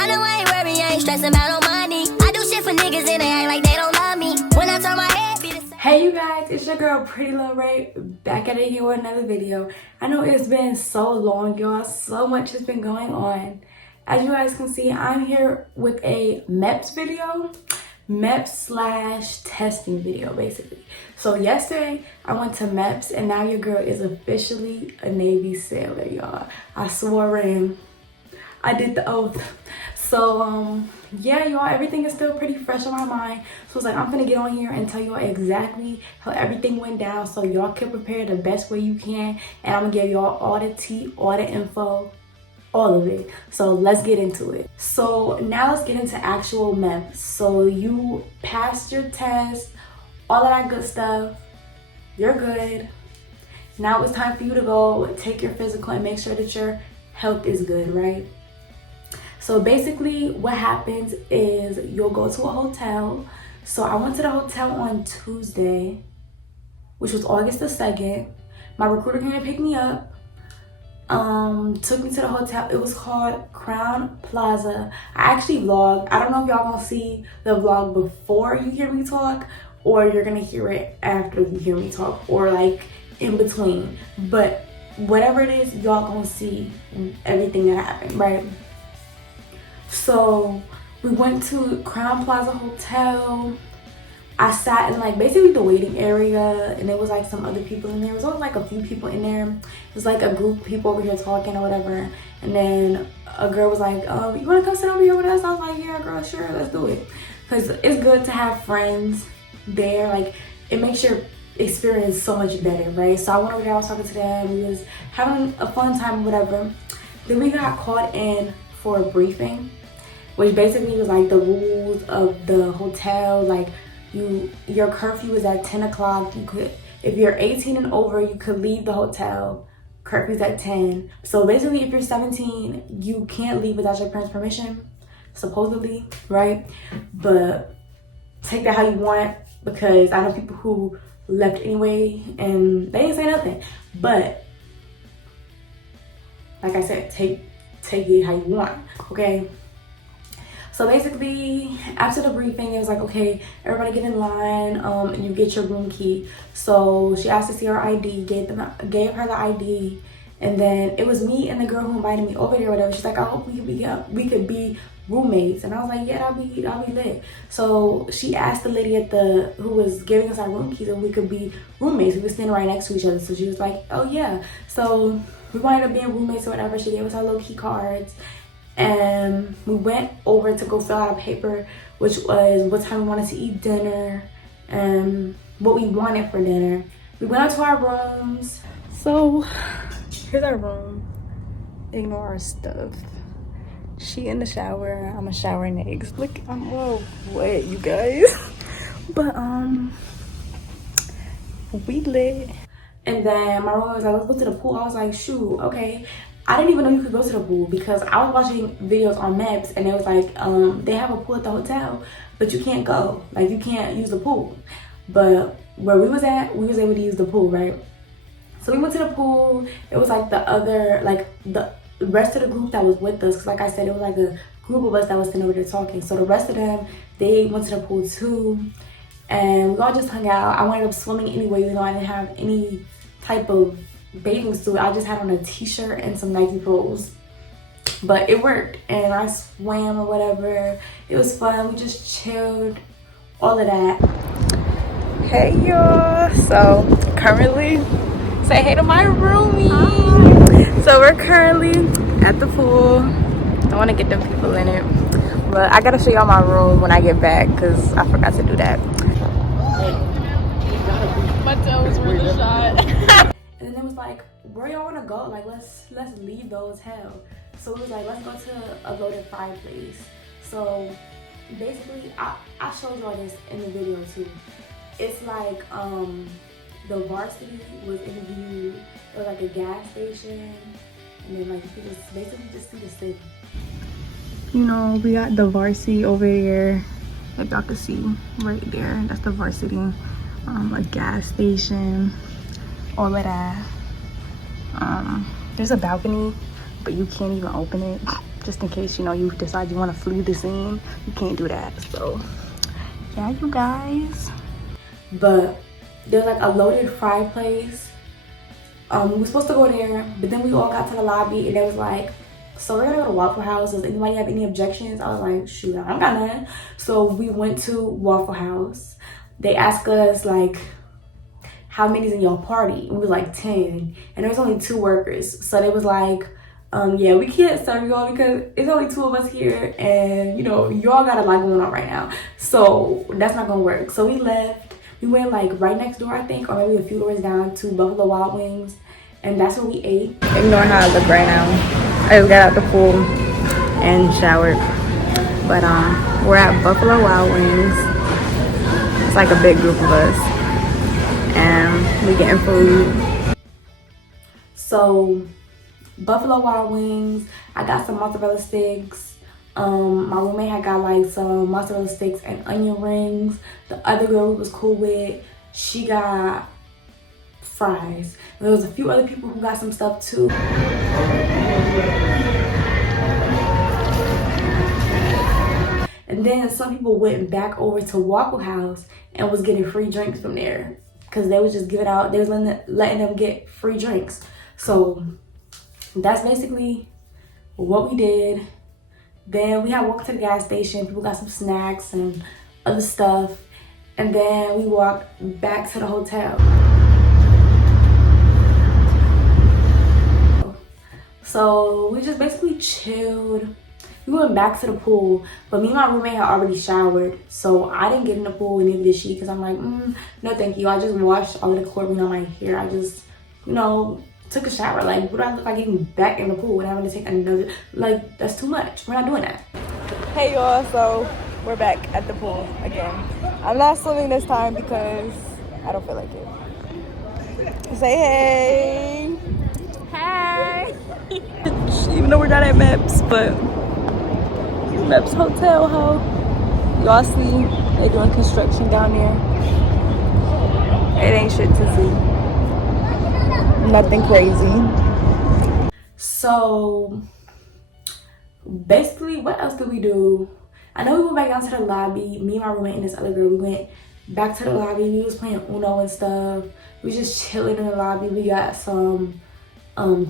I know I ain't worried, I ain't stressing about no money. I do shit for niggas and they act like they don't love me. When I turn my head, be the same. Hey you guys, it's your girl prettyluh.rail back at it here with another video. I know it's been so long, y'all. So much has been going on. As you guys can see, I'm here with a MEPS video. MEPS / testing video, basically. So yesterday, I went to MEPS and now your girl is officially a Navy sailor, y'all. I swore in. I did the oath. So, yeah, y'all, everything is still pretty fresh on my mind. So it's like, I'm gonna get on here and tell y'all exactly how everything went down so y'all can prepare the best way you can. And I'm gonna give y'all all the tea, all the info, all of it. So let's get into it. So now let's get into actual MEPS. So you passed your test, all of that good stuff. You're good. Now it's time for you to go take your physical and make sure that your health is good, right? So basically what happens is you'll go to a hotel. So I went to the hotel on Tuesday, which was August the 2nd. My recruiter came to pick me up. Took me to the hotel. It was called Crown Plaza. I actually vlogged. I don't know if y'all gonna see the vlog before you hear me talk, or you're gonna hear it after you hear me talk, or like in between. But whatever it is, y'all gonna see everything that happened, right? So we went to Crown Plaza Hotel. I sat in like basically the waiting area, and there was like some other people in there. There was only like a few people in there. It was like a group of people over here talking or whatever. And then a girl was like, you wanna come sit over here with us? I was like, yeah girl, sure, let's do it. Cause it's good to have friends there. Like it makes your experience so much better, right? So I went over there, I was talking to them, we was having a fun time, whatever. Then we got called in for a briefing, which basically was like the rules of the hotel. Like your curfew is at 10 o'clock. You could, if you're 18 and over, you could leave the hotel. Curfew's at 10. So basically if you're 17, you can't leave without your parents' permission, supposedly, right? But take that how you want, because I know people who left anyway and they didn't say nothing. But like I said, take it how you want, okay? So basically, after the briefing, it was like, okay, everybody get in line, and you get your room key. So she asked to see her ID, gave her the ID, and then it was me and the girl who invited me over there, whatever. She's like, I hope we could be roommates, and I was like, yeah, I'll be lit. So she asked the lady who was giving us our room keys if we could be roommates. We were standing right next to each other, so she was like, oh yeah. So we wound up being roommates or whatever. She gave us our little key cards. And we went over to go fill out a paper, which was what time we wanted to eat dinner and what we wanted for dinner. We went out to our rooms. So here's our room. Ignore our stuff. She in the shower. I'm showering next. Look, I'm all wet, you guys. But we lit. And then my room was like, let's go to the pool. I was like, shoot, okay. I didn't even know you could go to the pool, because I was watching videos on MEPS and it was like, they have a pool at the hotel, but you can't go. Like, you can't use the pool. But where we was at, we was able to use the pool, right? So we went to the pool. It was like the rest of the group that was with us, because like I said, it was like a group of us that was sitting over there talking. So the rest of them, they went to the pool too. And we all just hung out. I wound up swimming anyway, even though I didn't have any type of bathing suit. I just had on a t-shirt and some Nike Pros, but it worked, and I swam or whatever. It was fun. We just chilled, all of that. Hey y'all, so currently, say hey to my roomie. Hi. So we're currently at the pool. I want to get them people in it, but I gotta show y'all my room when I get back, because I forgot to do that. My toe was really shot. And then it was like, where y'all wanna go? Like, let's leave the hotel. So it was like, let's go to a loaded fireplace. So basically, I showed y'all this in the video too. It's like the varsity was in view. It was like a gas station, and then like you could just basically just see the city. You know, we got the varsity over here. If y'all can see right there, that's the varsity. A gas station. All of that. There's a balcony, but you can't even open it. just in case, you know, you decide you want to flee the scene. You can't do that. So yeah, you guys. But there's like a loaded fry place. We were supposed to go there, but then we all got to the lobby and it was like, so we're gonna go to Waffle House. Does anybody have any objections? I was like, shoot, I don't got none. So we went to Waffle House. They asked us like, how many's in your party? And we was like 10, and there was only 2 workers. So they was like, yeah, we can't serve y'all because it's only 2 of us here, and you know, y'all got a lot going on right now. So that's not gonna work. So we left. We went like right next door, I think, or maybe a few doors down to Buffalo Wild Wings, and that's where we ate. Ignore how I look right now. I just got out the pool and showered. But we're at Buffalo Wild Wings. It's like a big group of us, and we getting food. So Buffalo Wild Wings, I got some mozzarella sticks. My roommate had got like some mozzarella sticks and onion rings. The other girl we was cool with, she got fries. And there was a few other people who got some stuff too. And then some people went back over to Waffle House and was getting free drinks from there, because they was just giving out, they was letting them get free drinks. So that's basically what we did. Then we had walked to the gas station. People got some snacks and other stuff. And then we walked back to the hotel. So we just basically chilled. We went back to the pool, but me and my roommate had already showered. So I didn't get in the pool, and neither did she, because I'm like, no thank you. I just washed all of the chlorine on my hair. I just, you know, took a shower. Like, what do I look like getting back in the pool and having to take another? Like, that's too much. We're not doing that. Hey y'all, so we're back at the pool again. I'm not swimming this time because I don't feel like it. Say hey. Hey. Even though we're not at MEPS, but MEPS Hotel, ho. Y'all see they doing construction down there. It ain't shit to see. Nothing crazy. So basically, what else did we do? I know we went back down to the lobby. Me and my roommate and this other girl, we went back to the lobby. We was playing Uno and stuff. We was just chilling in the lobby. We got some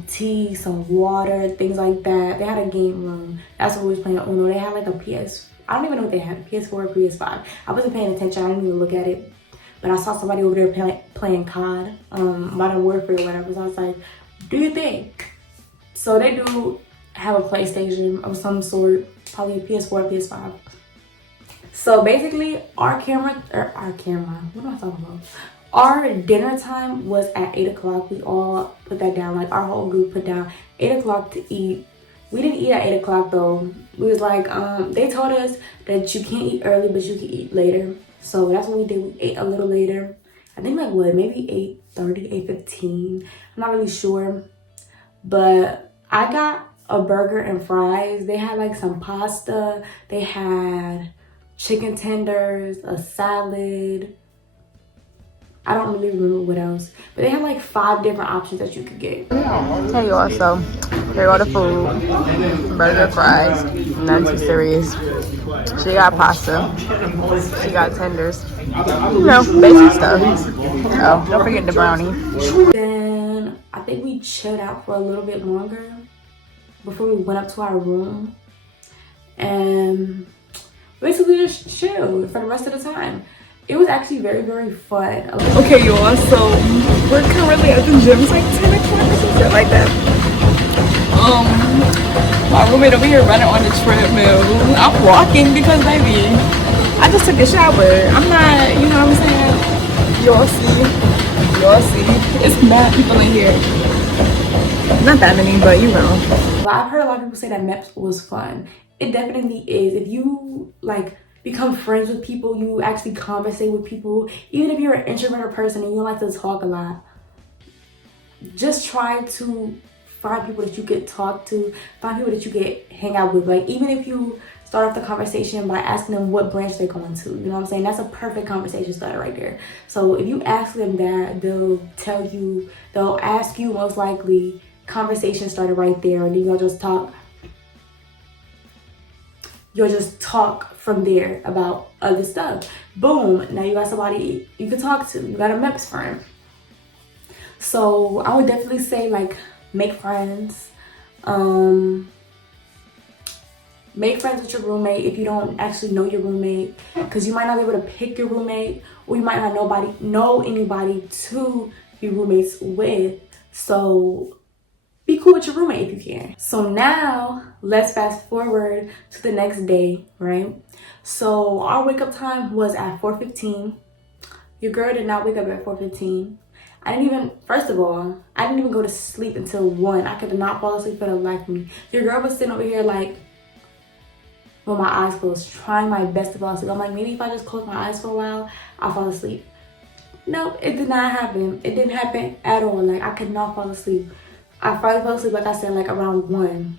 tea, some water, things like that. They had a game room. That's what we was playing Uno. They had like a PS, I don't even know what they had, PS4 or PS5. I wasn't paying attention. I didn't even look at it. But I saw somebody over there playing COD, Modern Warfare or whatever. So I was like, do you think? So they do have a PlayStation of some sort, probably a PS4 or PS5. So basically, our camera, what am I talking about? Our dinner time was at 8 o'clock. We all put that down, like our whole group put down 8 o'clock to eat. We didn't eat at 8 o'clock though. We was like, they told us that you can't eat early, but you can eat later. So that's what we did. We ate a little later. I think like what, maybe 8:30, 8:15. I'm not really sure. But I got a burger and fries. They had like some pasta. They had chicken tenders, a salad. I don't really remember what else. But they had like 5 different options that you could get. Hey y'all, so here are the food. Burger, fries, none too serious. She got pasta. She got tenders. You know, basic stuff. Oh, don't forget the brownie. Then I think we chilled out for a little bit longer before we went up to our room. And basically just chilled for the rest of the time. It was actually very, very fun. Okay, y'all, so we're currently at the gym. It's like 10 o'clock or something like that. My roommate over here running on the treadmill. I'm walking because, baby, I just took a shower. I'm not, you know what I'm saying? Y'all see. It's mad people in here. Not that many, but you know. But I've heard a lot of people say that MEPS was fun. It definitely is. If you, like, become friends with people, you actually conversate with people, even if you're an introverted person and you like to talk a lot, just try to find people that you could talk to, find people that you could hang out with. Like, even if you start off the conversation by asking them what branch they're going to, you know what I'm saying? That's a perfect conversation starter right there. So if you ask them that, they'll ask you, most likely, conversation started right there, and then you'll just talk. you'll just talk from there about other stuff. Boom, now you got somebody you can talk to. You got a MEPS friend. So I would definitely say, like, make friends. Make friends with your roommate if you don't actually know your roommate, because you might not be able to pick your roommate, or you might not know anybody to be roommates with. So be cool with your roommate if you can. So now let's fast forward to the next day, right? So our wake up time was at 4:15. Your girl did not wake up at 4:15. First of all, I didn't even go to sleep until 1. I could not fall asleep for the life of me. Your girl was sitting over here like, with my eyes closed, trying my best to fall asleep. I'm like, maybe if I just close my eyes for a while, I'll fall asleep. No, it did not happen. It didn't happen at all. Like, I could not fall asleep. I finally fell asleep, like I said, like around 1.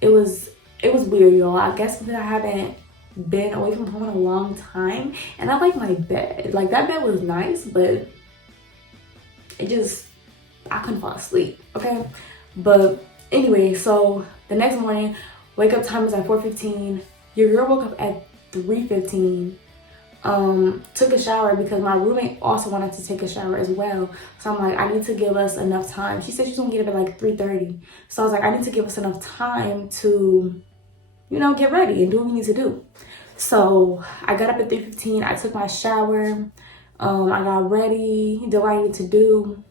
It was weird, y'all. I guess because I haven't been away from home in a long time, and I like my bed. Like, that bed was nice, but I couldn't fall asleep, okay? But anyway, so the next morning, wake up time was at 4:15. Your girl woke up at 3:15. Took a shower because my roommate also wanted to take a shower as well. So I'm like, I need to give us enough time. She said she's gonna get up at like 3:30. So I was like, I need to give us enough time to, you know, get ready and do what we need to do. So I got up at 3:15. I took my shower. I got ready, did what I needed to do.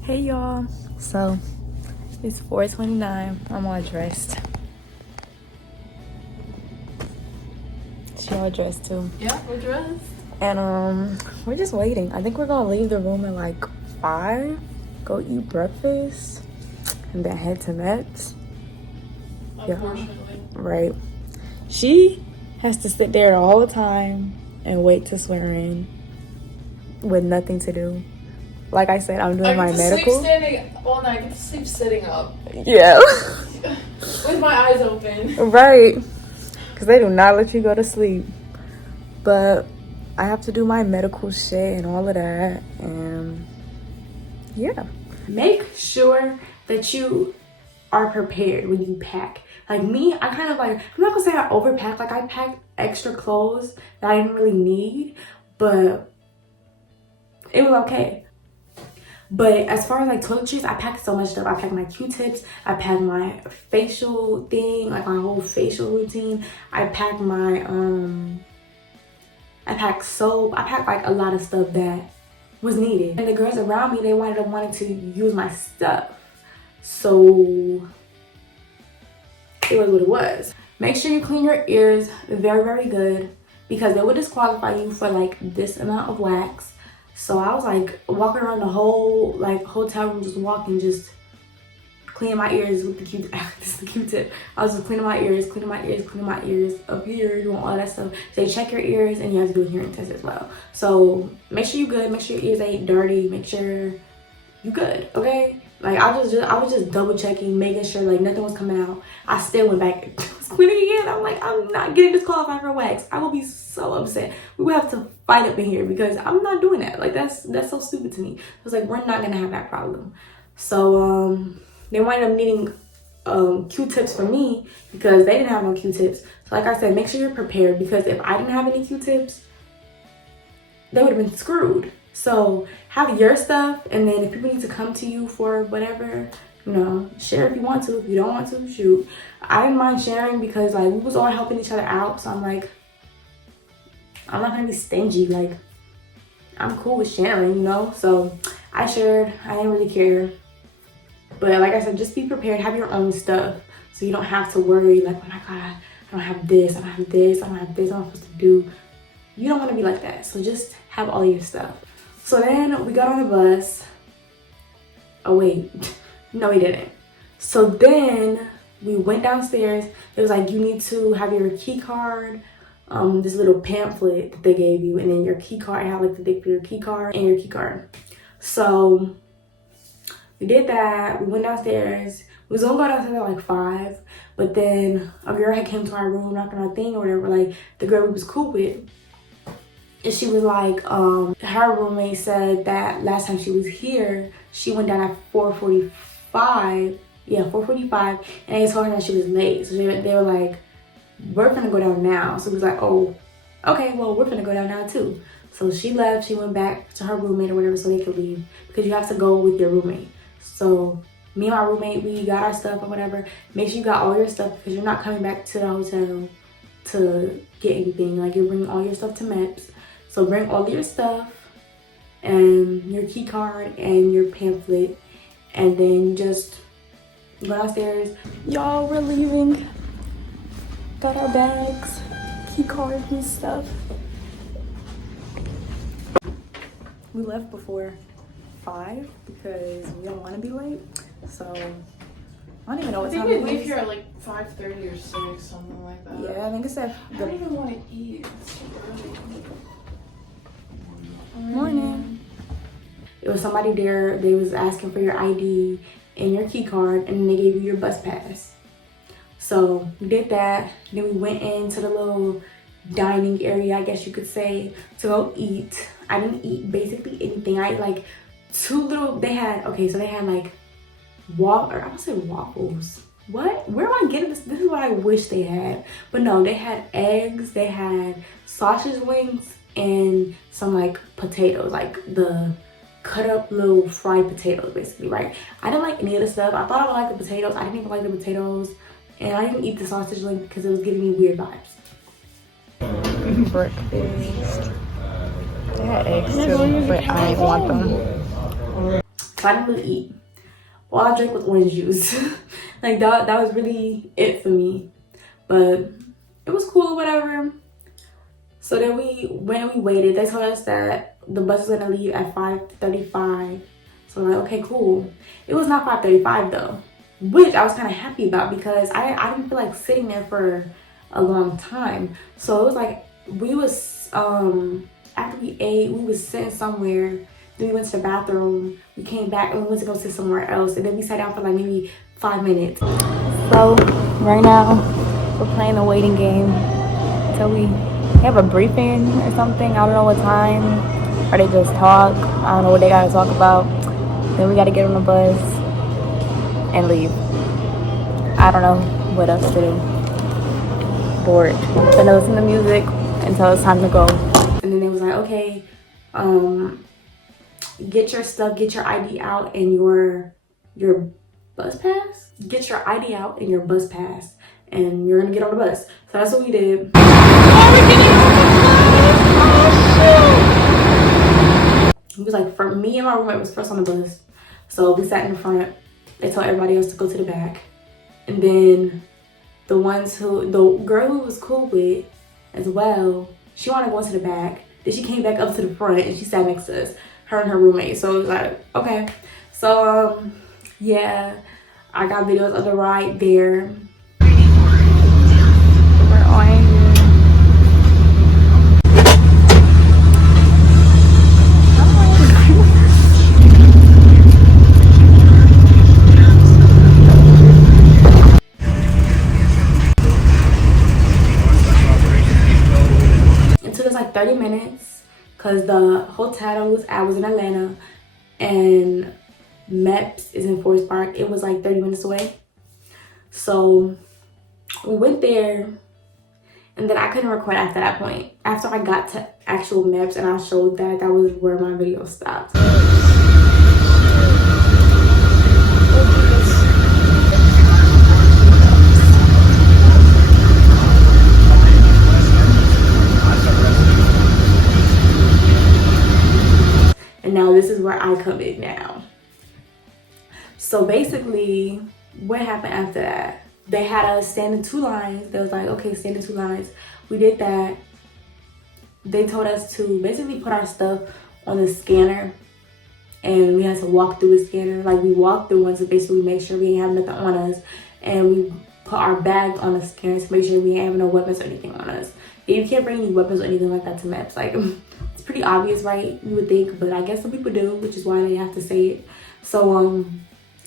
Hey y'all. So it's 4:29. I'm all dressed. She all dressed too. Yeah, we're dressed. And we're just waiting. I think we're gonna leave the room at like 5, go eat breakfast, and then head to MEPS. Unfortunately. Yeah, right. She has to sit there all the time and wait to swear in with nothing to do. Like I said, I'm doing my medical. Sleep standing all night. I get to sleep sitting up. Yeah. With my eyes open. Right. Because they do not let you go to sleep. But I have to do my medical shit and all of that. And yeah. Make sure that you are prepared when you pack. Like me, I kind of like, I'm not gonna say I overpacked. Like, I packed extra clothes that I didn't really need, but it was okay. But as far as like toiletries, I packed so much stuff. I packed my Q-tips, I packed my facial thing, like my whole facial routine. I packed my I packed soap. I packed like a lot of stuff that was needed. And the girls around me, they wanted to use my stuff. So it was what it was. Make sure you clean your ears very, very good, because they will disqualify you for like this amount of wax. So I was like walking around the whole like hotel room, just walking, just cleaning my ears with the Q-tip. This is the Q-tip. I was just cleaning my ears up here, doing all that stuff. They check your ears and you have to do a hearing test as well. So make sure you're good. Make sure your ears ain't dirty. Make sure you good, okay? Like, I was just double checking, making sure like nothing was coming out. I still went back and was cleaning again. I'm like, I'm not getting disqualified for wax. I will be so upset. We would have to fight up in here because I'm not doing that. Like, that's so stupid to me. I was like, we're not gonna have that problem. So they wound up needing Q-tips for me because they didn't have no Q-tips. So like I said, make sure you're prepared, because if I didn't have any Q-tips, they would have been screwed. So have your stuff, and then if people need to come to you for whatever, you know, share if you want to. If you don't want to, shoot. I didn't mind sharing because like we was all helping each other out. So I'm like, I'm not gonna be stingy. Like, I'm cool with sharing, you know? So I shared. I didn't really care. But like I said, just be prepared. Have your own stuff, so you don't have to worry like, oh my God, I don't have this, I don't have this, I don't have this, I'm supposed to do. You don't want to be like that. So just have all your stuff. So then we got on the bus. Oh wait, no we didn't. So then we went downstairs. It was like, you need to have your key card, this little pamphlet that they gave you, and then your key card. I had like the date for your key card and your key card. So we did that. We went downstairs. We was gonna go downstairs at like 5, but then a girl had came to our room, knocking on our thing or whatever. Like, the girl we was cool with. And she was like, her roommate said that last time she was here, she went down at 4:45. Yeah, 4:45. And they told her that she was late. So they were like, we're gonna go down now. So we was like, oh, okay, well, we're gonna go down now too. So she left, she went back to her roommate or whatever so they could leave, because you have to go with your roommate. So me and my roommate, we got our stuff or whatever. Make sure you got all your stuff, because you're not coming back to the hotel to get anything. Like, you're bringing all your stuff to MEPS. So bring all your stuff and your key card and your pamphlet, and then just go downstairs. Y'all, we're leaving. Got our bags, key cards and stuff. We left before 5 because we don't want to be late. So I don't even know what time we it leave is. here at like 5:30 or 6, something like that. Yeah, I think it's at I don't even want to eat. It's too early. morning. It was somebody there. They was asking for your ID and your key card, and then they gave you your bus pass. So we did that. Then we went into the little dining area, I guess you could say, to go eat. I didn't eat basically anything. I ate like 2 little, they had like I would say waffles. What? Where am I getting this? This is what I wish they had. But no, they had eggs, they had sausage wings, and some like potatoes, like the cut up little fried potatoes basically, right? I didn't like any of the stuff. I thought I would like the potatoes. I didn't even like the potatoes. And I didn't eat the sausage wing because it was giving me weird vibes. Breakfast. They had eggs too, but I didn't want them. So I didn't really eat. All I drank was orange juice. Like that was really it for me. But it was cool or whatever. So then we waited. They told us that the bus was gonna leave at 5:35. So we're like, okay, cool. It was not 5:35 though, which I was kind of happy about because I didn't feel like sitting there for a long time. So it was like we was after we ate, we was sitting somewhere. Then we went to the bathroom. We came back and we went to go sit somewhere else. And then we sat down for like maybe 5 minutes. So right now we're playing the waiting game until we have a briefing or something. I don't know what time, or they just talk. I don't know what they gotta talk about. Then we gotta get on the bus and leave. I don't know what else to do. Bored. Then I listen to music until it's time to go. And then they was like, okay, get your stuff, get your ID out and your bus pass. Get your ID out and your bus pass, and you're gonna get on the bus. So that's what we did. He was like, for me and my roommate was first on the bus. So we sat in the front. They told everybody else to go to the back. And then the girl who was cool with as well, she wanted to go into the back. Then she came back up to the front and she sat next to us, her and her roommate. So it was like, okay. So yeah, I got videos of the ride there. We're on here. It took us like 30 minutes because the hotel I was in Atlanta and MEPS is in Forest Park. It was like 30 minutes away. So we went there, and then I couldn't record after that point. After I got to actual MEPS and I showed that was where my video stopped. And now this is where I come in now. So basically, what happened after that? They had us stand in 2 lines. They was like, okay, stand in 2 lines. We did that. They told us to basically put our stuff on the scanner, and we had to walk through the scanner. Like, we walked through one to basically make sure we didn't have nothing on us, and we put our bags on the scanner to make sure we didn't have no weapons or anything on us. Yeah, you can't bring any weapons or anything like that to MEPS. Like, it's pretty obvious, right? You would think, but I guess some people do, which is why they have to say it. So,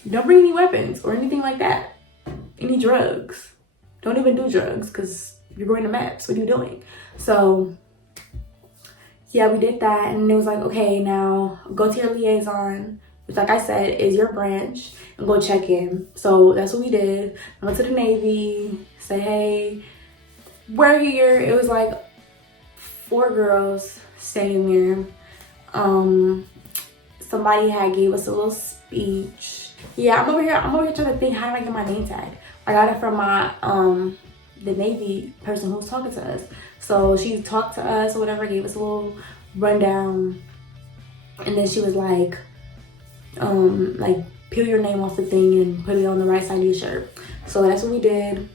don't bring any weapons or anything like that. Any drugs. Don't even do drugs, because you're going to MEPS. What are you doing? So, yeah, we did that. And it was like, okay, now go to your liaison, which, like I said, is your branch, and go check in. So that's what we did. I went to the Navy, say, hey, we're here. It was like 4 girls standing there. Somebody had gave us a little speech. Yeah, I'm over here trying to think, how did I get my name tag? I got it from my the Navy person who was talking to us. So she talked to us or whatever, gave us a little rundown, and then she was like peel your name off the thing and put it on the right side of your shirt. So that's what we did.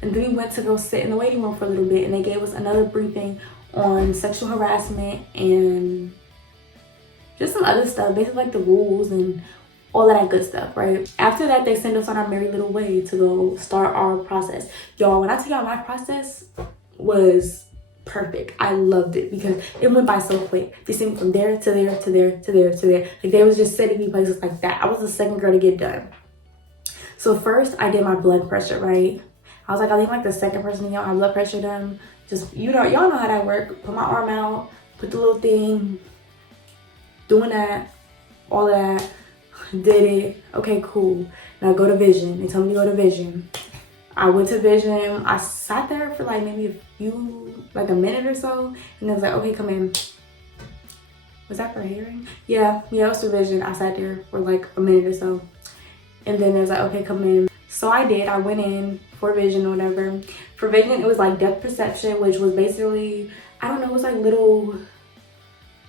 And then we went to go sit in the waiting room for a little bit, and they gave us another briefing on sexual harassment and just some other stuff, basically like the rules and all of that good stuff, right? After that, they sent us on our merry little way to go start our process. Y'all, when I tell y'all, my process was perfect. I loved it because it went by so quick. They sent me from there to there to there to there to there. Like, they was just sending me places like that. I was the second girl to get done. So first, I did my blood pressure, right? I was like, I think like the second person to get my blood pressure done. Just, you know, y'all know how that works. Put my arm out, put the little thing, doing that, all of that. Did it. Okay, cool. Now go to vision. They told me to go to vision. I went to vision. I sat there for like maybe a minute or so, and it was like, okay, come in. Was that for hearing? Yeah, it was for vision. I sat there for like a minute or so, and then it was like, okay, come in. So I did. I went in for vision or whatever. For vision, it was like depth perception, which was basically, I don't know, it was like little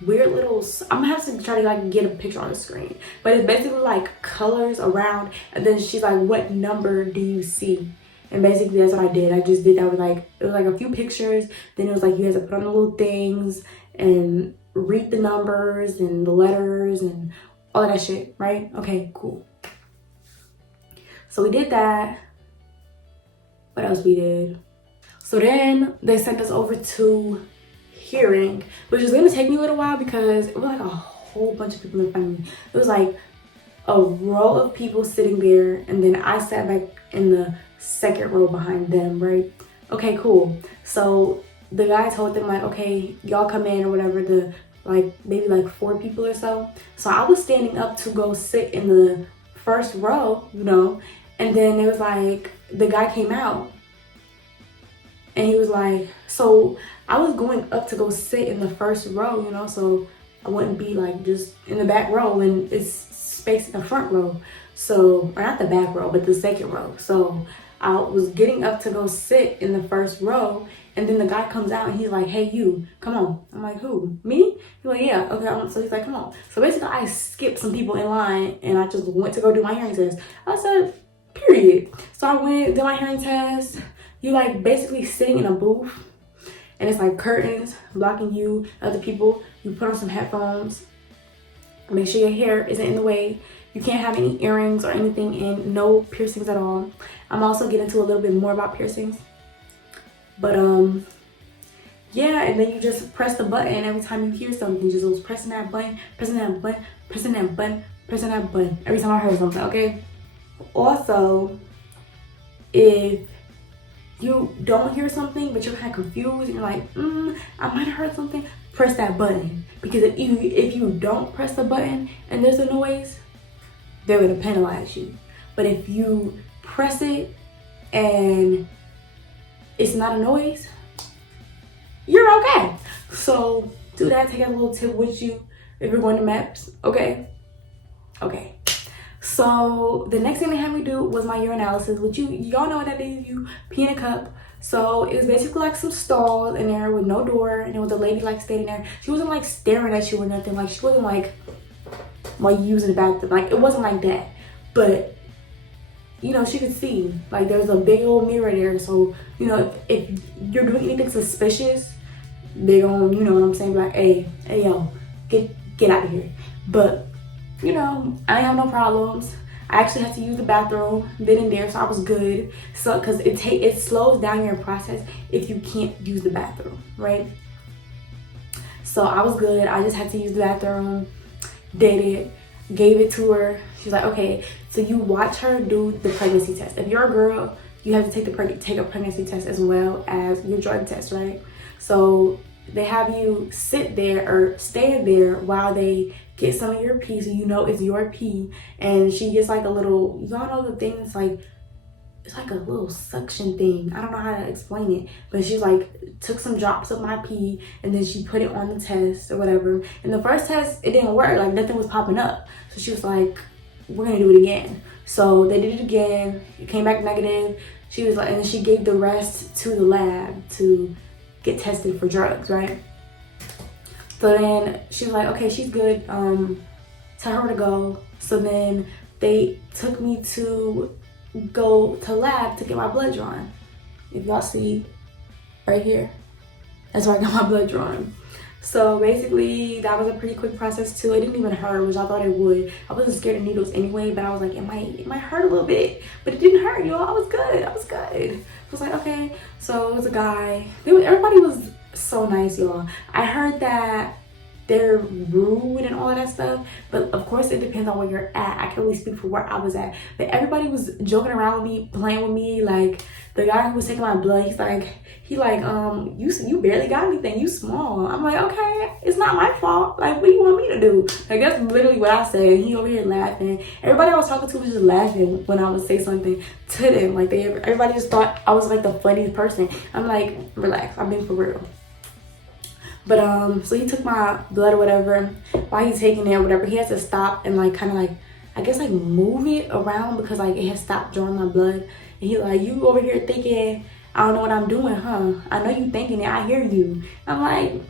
weird little, I'm gonna have to try to like get a picture on the screen, but it's basically like colors around, and then she's like, what number do you see? And basically that's what I did. I just did that with like, it was like a few pictures, then it was like you had to put on the little things and read the numbers and the letters and all of that shit, right? Okay, cool. So we did that. What else we did? So then they sent us over to hearing, which is going to take me a little while because it was like a whole bunch of people in front of me. It was like a row of people sitting there, and then I sat back in the second row behind them, right? Okay, cool. So the guy told them like, okay, y'all come in or whatever, the like maybe like 4 people or so. So I was standing up to go sit in the first row, you know, and then it was like the guy came out and he was like, so I was going up to go sit in the first row, you know, so I wouldn't be like just in the back row, and it's space in the front row. So, or not the back row, but the second row. So I was getting up to go sit in the first row, and then the guy comes out and he's like, hey, you, come on. I'm like, who? Me? He's like, yeah, okay. So he's like, come on. So basically I skipped some people in line and I just went to go do my hearing test. I said, period. So I went, did my hearing test. You like basically sitting in a booth, and it's like curtains blocking you, other people. You put on some headphones, make sure your hair isn't in the way. You can't have any earrings or anything in, no piercings at all. I'm also getting into a little bit more about piercings. But yeah, and then you just press the button every time you hear something. You just was pressing that button, pressing that button, pressing that button, pressing that button every time I heard something, okay? Also, if you don't hear something but you're kind of confused and you're like, I might have heard something, press that button. Because if you don't press the button and there's a noise, they're gonna penalize you. But if you press it and it's not a noise, you're okay. So do that. Take a little tip with you if you're going to MEPS, okay? Okay. So the next thing they had me do was my urinalysis, which y'all know what that is. You pee in a cup. So it was basically like some stalls in there with no door, and there was a lady like standing there. She wasn't like staring at you or nothing. Like, she wasn't like while you using the bathroom. Like, it wasn't like that. But you know, she could see like there's a big old mirror there. So you know, if you're doing anything suspicious, they gonna, you know what I'm saying, like, hey yo, get out of here. But you know, I didn't have no problems. I actually had to use the bathroom then and there, so I was good. So, because it slows down your process if you can't use the bathroom, right? So I was good. I just had to use the bathroom, did it, gave it to her. She's like, okay, so you watch her do the pregnancy test. If you're a girl, you have to take a pregnancy test as well as your drug test, right? So they have you sit there or stand there while they get some of your pee, so you know it's your pee. And she gets like a little, y'all know the thing that's like it's like a little suction thing. I don't know how to explain it, but she like took some drops of my pee and then she put it on the test or whatever. And the first test, it didn't work, like nothing was popping up. So she was like, we're gonna do it again. So they did it again, it came back negative. She was like, and then she gave the rest to the lab to get tested for drugs, right? So then she was like, okay, she's good, tell her to go. So then they took me to go to lab to get my blood drawn. If y'all see right here, that's where I got my blood drawn. So basically that was a pretty quick process too. It didn't even hurt, which I thought it would. I wasn't scared of needles anyway, but I was like, it might hurt a little bit, but it didn't hurt, y'all. I was good. I was like, okay. So it was a guy. Everybody was so nice, y'all. I heard that they're rude and all of that stuff, but of course it depends on where you're at. I can only speak for where I was at, but everybody was joking around with me, playing with me. Like the guy who was taking my blood, he you barely got anything, you small. I'm like, okay, it's not my fault, like what do you want me to do? Like that's literally what I said. He over here laughing. Everybody I was talking to was just laughing when I would say something to them. Like everybody just thought I was like the funniest person. I'm like, relax, I'm being for real. But so he took my blood or whatever. While he's taking it or whatever, he has to stop and like kind of like, I guess like move it around because like it has stopped drawing my blood. And he like, you over here thinking I don't know what I'm doing, huh? I know you thinking it, I hear you. I'm like,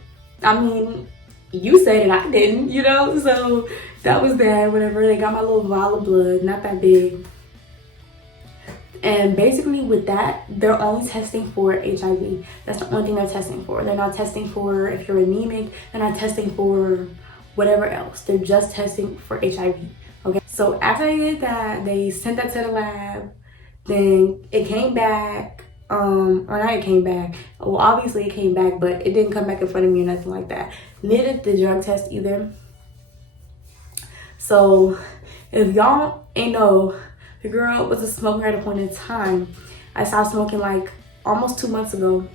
I mean, you said it, I didn't, you know? So that was that, whatever. They got my little vial of blood, not that big. And basically with that, they're only testing for HIV. That's the only thing they're testing for. They're not testing for if you're anemic. They're not testing for whatever else. They're just testing for HIV, okay? So after they did that, they sent that to the lab. Then it came back, or not it came back. Well, obviously it came back, but it didn't come back in front of me or nothing like that. Neither did the drug test either. So if y'all ain't know, the girl was a smoker at a point in time. I stopped smoking like almost 2 months ago.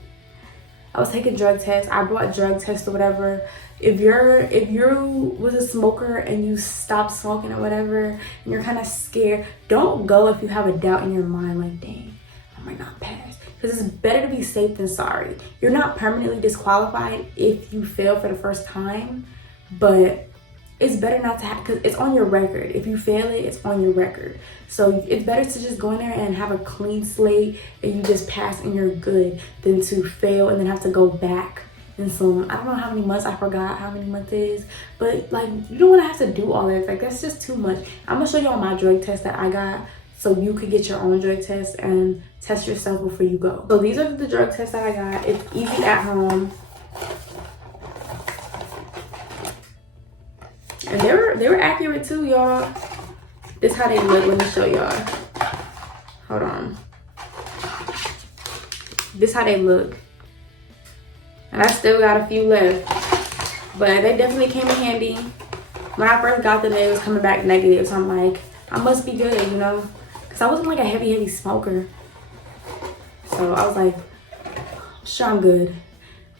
I was taking drug tests. I brought drug tests or whatever. If you was a smoker and you stopped smoking or whatever, and you're kind of scared, don't go if you have a doubt in your mind like, dang, I might not pass. Because it's better to be safe than sorry. You're not permanently disqualified if you fail for the first time, but it's better not to have, because it's on your record. If you fail it, it's on your record. So it's better to just go in there and have a clean slate and you just pass and you're good than to fail and then have to go back in some, I don't know how many months, I forgot how many months it is, but like you don't want to have to do all that. Like that's just too much. I'm gonna show you all my drug test that I got so you could get your own drug test and test yourself before you go. So these are the drug tests that I got. It's easy at home. And they were accurate too, y'all. This how they look. Let me show y'all. Hold on. This how they look. And I still got a few left. But they definitely came in handy. When I first got them, they was coming back negative. So I'm like, I must be good, you know? Because I wasn't like a heavy smoker. So I was like, sure I'm good.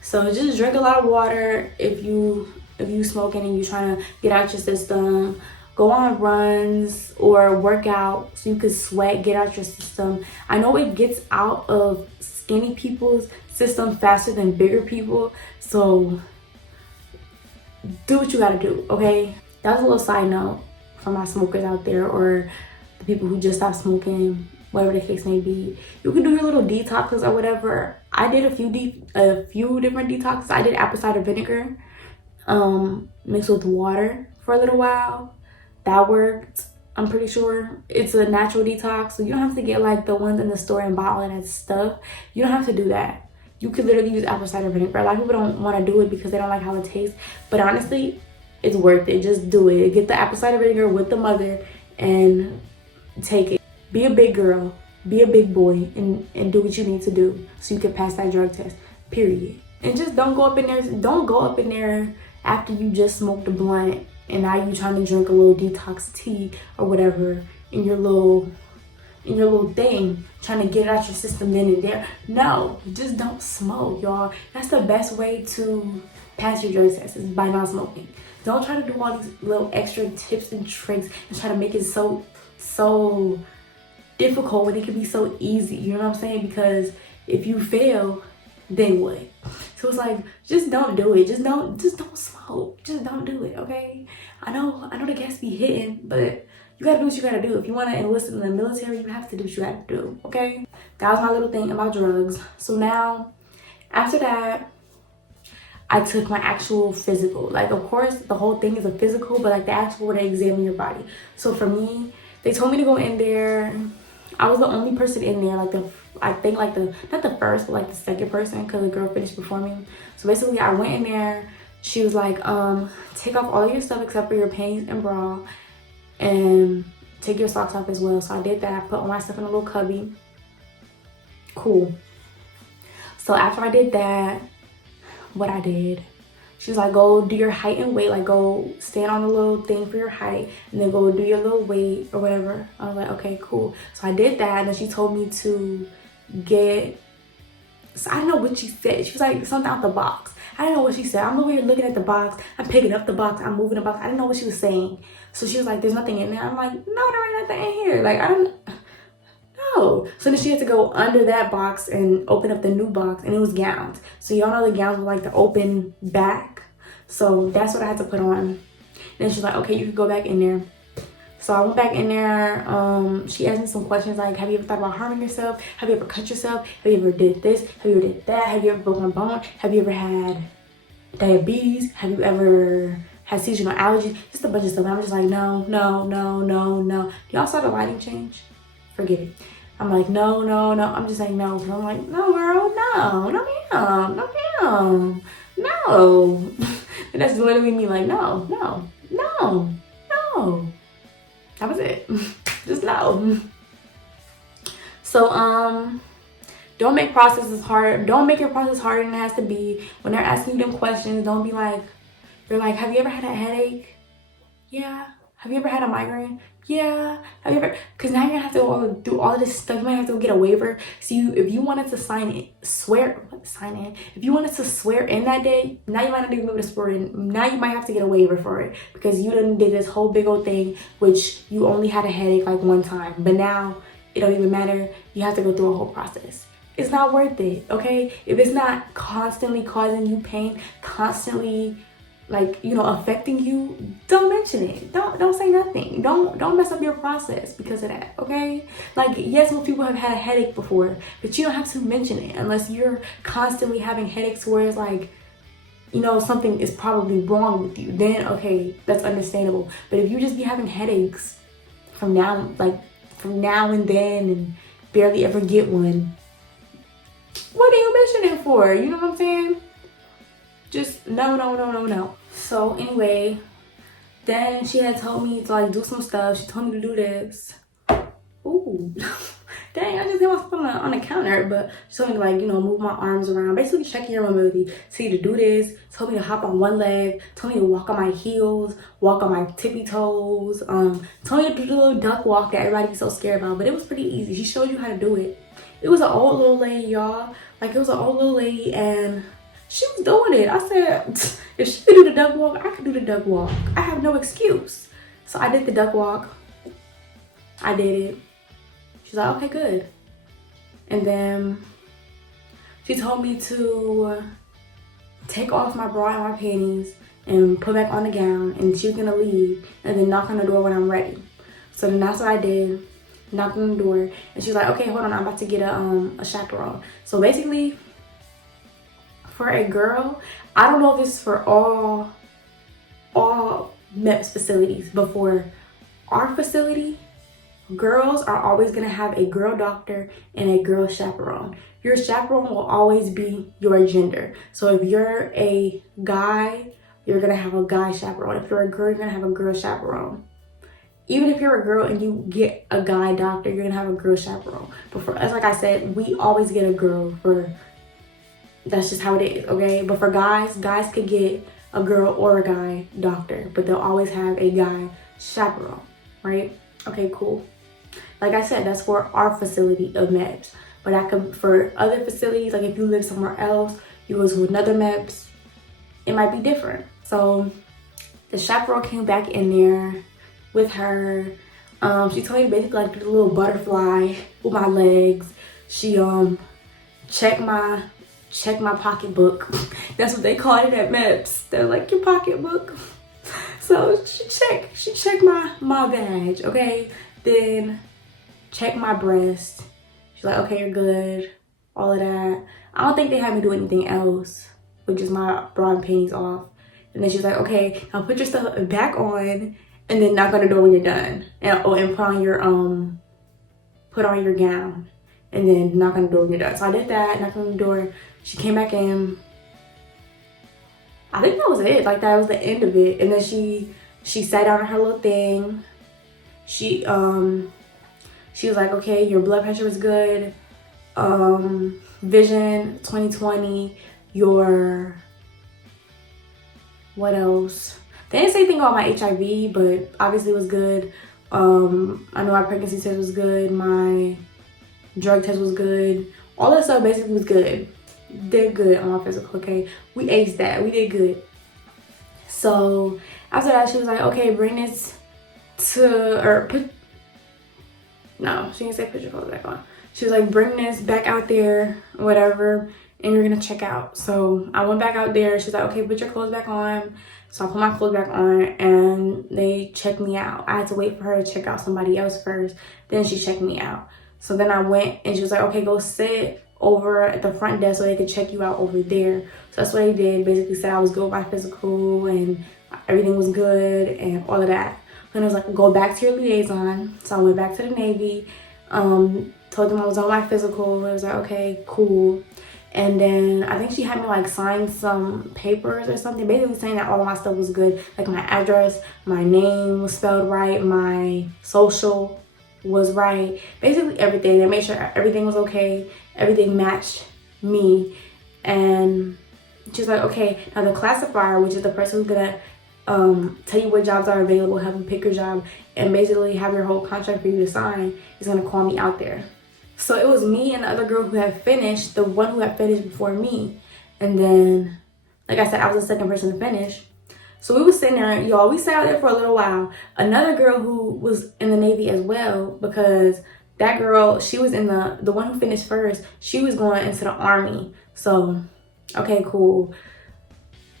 So just drink a lot of water if you smoking and you trying to get out your system. Go on runs or work out so you can sweat, get out your system. I know it gets out of skinny people's system faster than bigger people, so do what you gotta do, okay? That was a little side note for my smokers out there or the people who just stopped smoking, whatever the case may be. You can do your little detoxes or whatever. I did a few different detoxes. I did apple cider vinegar mixed with water for a little while. That worked. I'm pretty sure it's a natural detox, so you don't have to get like the ones in the store and buy all of that stuff. You don't have to do that. You could literally use apple cider vinegar. A lot of people don't want to do it because they don't like how it tastes, but honestly it's worth it. Just do it. Get the apple cider vinegar with the mother and take it. Be a big girl, be a big boy, and do what you need to do so you can pass that drug test, period. And just don't go up in there after you just smoked a blunt and now you trying to drink a little detox tea or whatever in your little thing, trying to get it out your system then and there. No, just don't smoke, y'all. That's the best way to pass your drug test, is by not smoking. Don't try to do all these little extra tips and tricks and try to make it so difficult when it can be so easy, you know what I'm saying? Because if you fail, then what? So it's like, just don't do it. Just don't smoke. Just don't do it, okay? I know the gas be hitting, but you gotta do what you gotta do. If you wanna enlist in the military, you have to do what you gotta do, okay? That was my little thing about drugs. So now, after that, I took my actual physical. Like, of course, the whole thing is a physical, but like the actual where they examine your body. So for me, they told me to go in there. I was the only person in there, like not the first, but like the second person, because the girl finished performing. So basically, I went in there. She was like, take off all of your stuff except for your panties and bra, and take your socks off as well. So I did that. I put all my stuff in a little cubby. Cool. So after I did that, what I did, she was like, go do your height and weight, like go stand on a little thing for your height and then go do your little weight or whatever. I was like, okay, cool. So I did that, and then she told me to get, so I don't know what she said. She was like something out the box. I don't know what she said. I'm over here looking at the box. I'm picking up the box. I'm moving the box. I didn't know what she was saying. So she was like, there's nothing in there. I'm like, no, there ain't nothing in here. Like, I don't know. So then she had to go under that box and open up the new box, and it was gowns. So y'all know the gowns were like the open back. So that's what I had to put on. And then she's like, okay, you can go back in there. So I went back in there. She asked me some questions like, have you ever thought about harming yourself? Have you ever cut yourself? Have you ever did this? Have you ever did that? Have you ever broken a bone? Have you ever had diabetes? Have you ever had seasonal allergies? Just a bunch of stuff. And I'm just like, no. Y'all saw the lighting change? Forget it. I'm like, no. I'm just like, no. So I'm like, no, girl, no, ma'am. And that's literally me like, no. That was it. Just no. So, don't make processes hard. Don't make your process harder than it has to be. When they're asking you them questions, don't be like, they're like, have you ever had a headache? Yeah. Have you ever had a migraine? Yeah. Have you ever? Because now you're gonna have to do all of this stuff. You might have to go get a waiver. So if you wanted to if you wanted to swear in that day, now you might not even be able to swear in. Now you might have to get a waiver for it because you done did this whole big old thing, which you only had a headache like one time. But now it don't even matter. You have to go through a whole process. It's not worth it, okay? If it's not constantly causing you pain, constantly like, you know, affecting you, don't mention it. Don't say nothing. Don't mess up your process because of that, okay? Like, yes, most people have had a headache before, but you don't have to mention it unless you're constantly having headaches where it's like, you know, something is probably wrong with you. Then, okay, that's understandable. But if you just be having headaches from now and then and barely ever get one, what are you mentioning it for? You know what I'm saying? Just no. So anyway, then she had told me to like do some stuff. She told me to do this. Ooh, dang, I just hit myself on the counter. But she told me to like, you know, move my arms around. Basically checking your mobility. See to do this. Told me to hop on one leg. Told me to walk on my heels. Walk on my tippy toes. Told me to do the little duck walk that everybody be so scared about. But it was pretty easy. She showed you how to do it. It was an old little lady, y'all. Like, it was an old little lady, and she was doing it. I said, if she could do the duck walk, I could do the duck walk. I have no excuse. So I did the duck walk. I did it. She's like, okay, good. And then she told me to take off my bra and my panties and put back on the gown, and she was gonna leave and then knock on the door when I'm ready. So then that's what I did. Knocked on the door, and she was like, okay, hold on, I'm about to get a chaperone. So basically, for a girl, I don't know if this is for all MEPS facilities, but for our facility, girls are always gonna have a girl doctor and a girl chaperone. Your chaperone will always be your gender. So if you're a guy, you're gonna have a guy chaperone. If you're a girl, you're gonna have a girl chaperone. Even if you're a girl and you get a guy doctor, you're gonna have a girl chaperone. But for us, like I said, we always get a girl that's just how it is, okay? But for guys could get a girl or a guy doctor, but they'll always have a guy chaperone, right? Okay, cool. Like I said, that's for our facility of MEPS. But I could, for other facilities, like if you live somewhere else, you go to another MEPS, it might be different. So the chaperone came back in there with her. She told me to basically like do the little butterfly with my legs. She checked my pocketbook. That's what they called it at MEPS. They're like, your pocketbook. So she checked my badge, okay? Then checked my breast. She's like, okay, you're good. All of that. I don't think they had me do anything else with just my bra and panties off. And then she's like, okay, now put your stuff back on and then knock on the door when you're done. And put on your gown. And then knock on the door when you're done. So I did that, knocked on the door. She came back in. I think that was it. Like that was the end of it. And then she sat down on her little thing. She was like, okay, your blood pressure was good. Vision 20/20. Your what else? They didn't say anything about my HIV, but obviously it was good. I know my pregnancy test was good. My drug test was good. All that stuff basically was good. Did good on my physical, okay? We aced that. We did good. So after that, she was like, okay, bring this no, she didn't say put your clothes back on. She was like, bring this back out there, whatever, and you're gonna check out. So I went back out there. She's like, okay, put your clothes back on. So I put my clothes back on and they checked me out. I had to wait for her to check out somebody else first. Then she checked me out. So then I went and she was like, okay, go sit over at the front desk so they could check you out over there. So that's what they did. Basically said I was good with my physical and everything was good and all of that. Then it was like, go back to your liaison. So I went back to the Navy, told them I was on my physical. It was like, okay, cool. And then I think she had me like sign some papers or something, basically saying that all of my stuff was good. Like my address, my name was spelled right, my social was right, basically everything. They made sure everything was okay, everything matched me. And she's like, okay, now the classifier, which is the person who's gonna tell you what jobs are available, help you pick your job, and basically have your whole contract for you to sign, is gonna call me out there. So it was me and the other girl who had finished, the one who had finished before me. And then, like I said, I was the second person to finish. So we was sitting there, y'all, we sat out there for a little while. Another girl who was in the Navy as well, because that girl, she was in the one who finished first, she was going into the Army. So, okay, cool.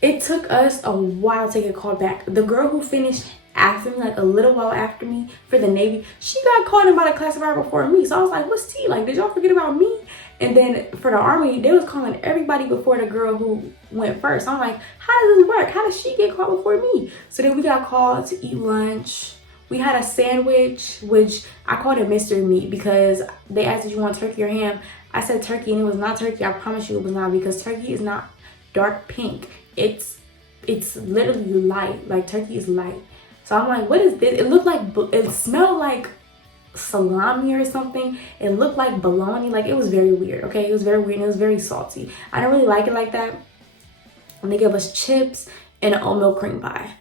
It took us a while to get called back. The girl who finished after me, like a little while after me for the Navy, she got called in by the classifier before me. So I was like, what's tea? Like, did y'all forget about me? And then for the Army, they was calling everybody before the girl who went first. So I'm like, how does this work? How does she get called before me? So then we got called to eat lunch. We had a sandwich, which I called it mystery meat because they asked if you want turkey or ham. I said turkey and it was not turkey. I promise you it was not, because turkey is not dark pink. It's literally light. Like turkey is light. So I'm like, what is this? It looked like, it smelled like salami or something. It looked like bologna. Like it was very weird, okay? It was very weird and it was very salty. I don't really like it like that. And they gave us chips and an oatmeal cream pie.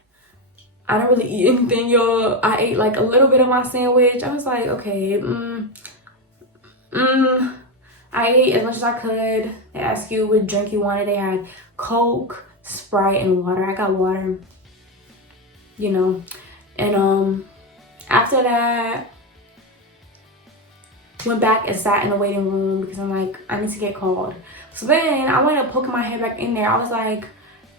I don't really eat anything, y'all. I ate like a little bit of my sandwich. I was like, okay, I ate as much as I could. They asked you what drink you wanted. They had Coke, Sprite, and water. I got water, you know. And after that, went back and sat in the waiting room because I'm like, I need to get called. So then I went up poking my head back in there. I was like,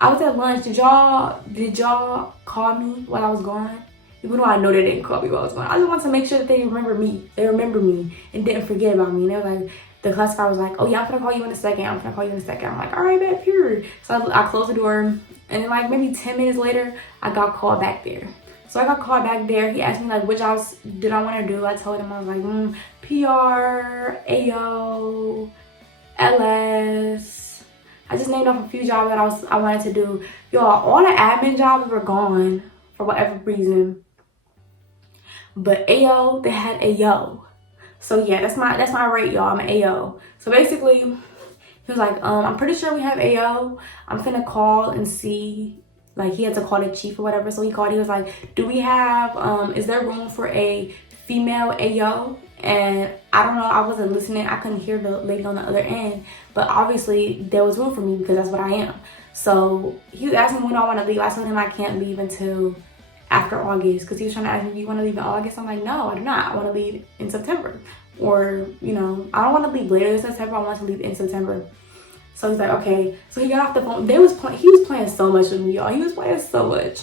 I was at lunch. Did y'all call me while I was gone? Even though I know they didn't call me while I was gone. I just want to make sure that they remember me. They remember me and didn't forget about me. And they were like, the classifier was like, oh yeah, I'm gonna call you in a second. I'm gonna call you in a second. I'm like, all right, babe, period. So I closed the door, and then like maybe 10 minutes later, I got called back there. So I got called back there. He asked me like, what jobs did I want to do? I told him I was like, PR, AO, LS. I just named off a few jobs that I wanted to do. Y'all, all the admin jobs were gone for whatever reason. But AO, they had AO. So yeah, that's my rate, y'all. I'm an AO. So basically, he was like, I'm pretty sure we have AO. I'm finna call and see. Like, he had to call the chief or whatever. So he called. He was like, do we have, is there room for a female AO? And I don't know. I wasn't listening. I couldn't hear the lady on the other end. But obviously, there was room for me because that's what I am. So he asked me when I want to leave. I told him I can't leave until after August, because he was trying to ask me, do you want to leave in August? I'm like, no, I do not. I want to leave in September. Or, you know, I don't want to leave later in September. I want to leave in September. So he's like, okay. So he got off the phone. He was playing so much with me, y'all. He was playing so much.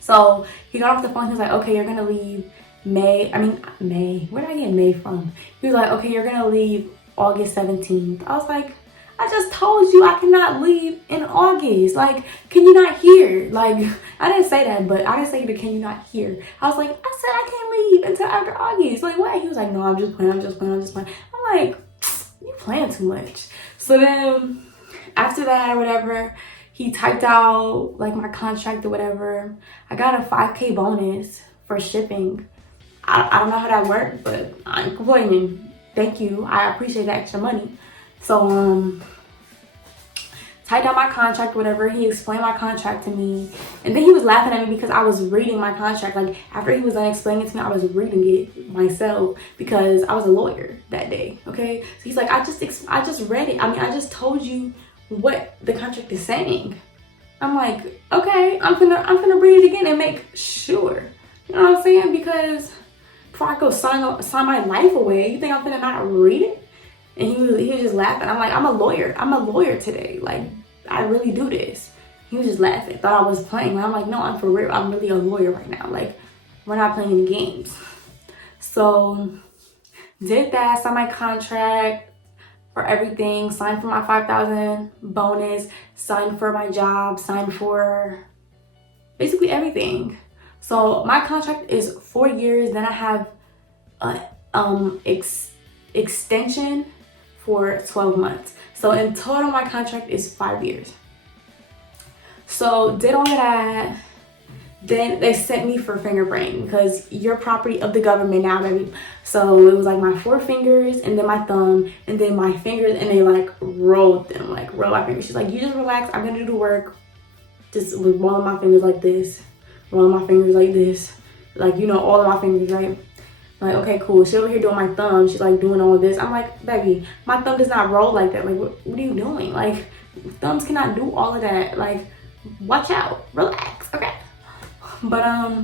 So he got off the phone. He was like, okay, you're going to leave May. Where did I get May from? He was like, okay, you're going to leave August 17th. I was like, I just told you I cannot leave in August. Like, can you not hear? Like, I didn't say that, but I didn't say that, can you not hear? I was like, I said I can't leave until after August. Like, what? He was like, no, I'm just playing. I'm like, you playing too much. So then after that or whatever, he typed out like my contract or whatever. I got a 5K bonus for shipping. I don't know how that worked, but I ain't complaining. Thank you. I appreciate the extra money. So typed out my contract, whatever. He explained my contract to me, and then he was laughing at me because I was reading my contract. Like, after he was done explaining it to me, I was reading it myself because I was a lawyer that day. Okay, so he's like, I just read it. I mean, I just told you what the contract is saying. I'm like, okay, I'm gonna read it again and make sure. You know what I'm saying? Because before I go sign my life away, you think I'm gonna not read it? And he was just laughing. I'm like, I'm a lawyer today. Like, I really do this. He was just laughing. Thought I was playing. And I'm like, no, I'm for real. I'm really a lawyer right now. Like, we're not playing any games. So, did that. Signed my contract for everything. Signed for my $5,000 bonus. Signed for my job. Signed for basically everything. So, my contract is 4 years. Then I have an extension for 12 months. So in total, my contract is 5 years. So did all of that. Then they sent me for fingerprinting because you're property of the government now, baby. So it was like my 4 fingers and then my thumb and then my fingers, and they like rolled them, like roll my fingers. She's like, you just relax. I'm gonna do the work. Just rolling my fingers like this, rolling my fingers like this, like, you know, all of my fingers, right? Like, okay, cool. She over here doing my thumb. She's like doing all of this. I'm like, baby, my thumb does not roll like that. Like, what are you doing? Like, thumbs cannot do all of that. Like, watch out. Relax, okay? But,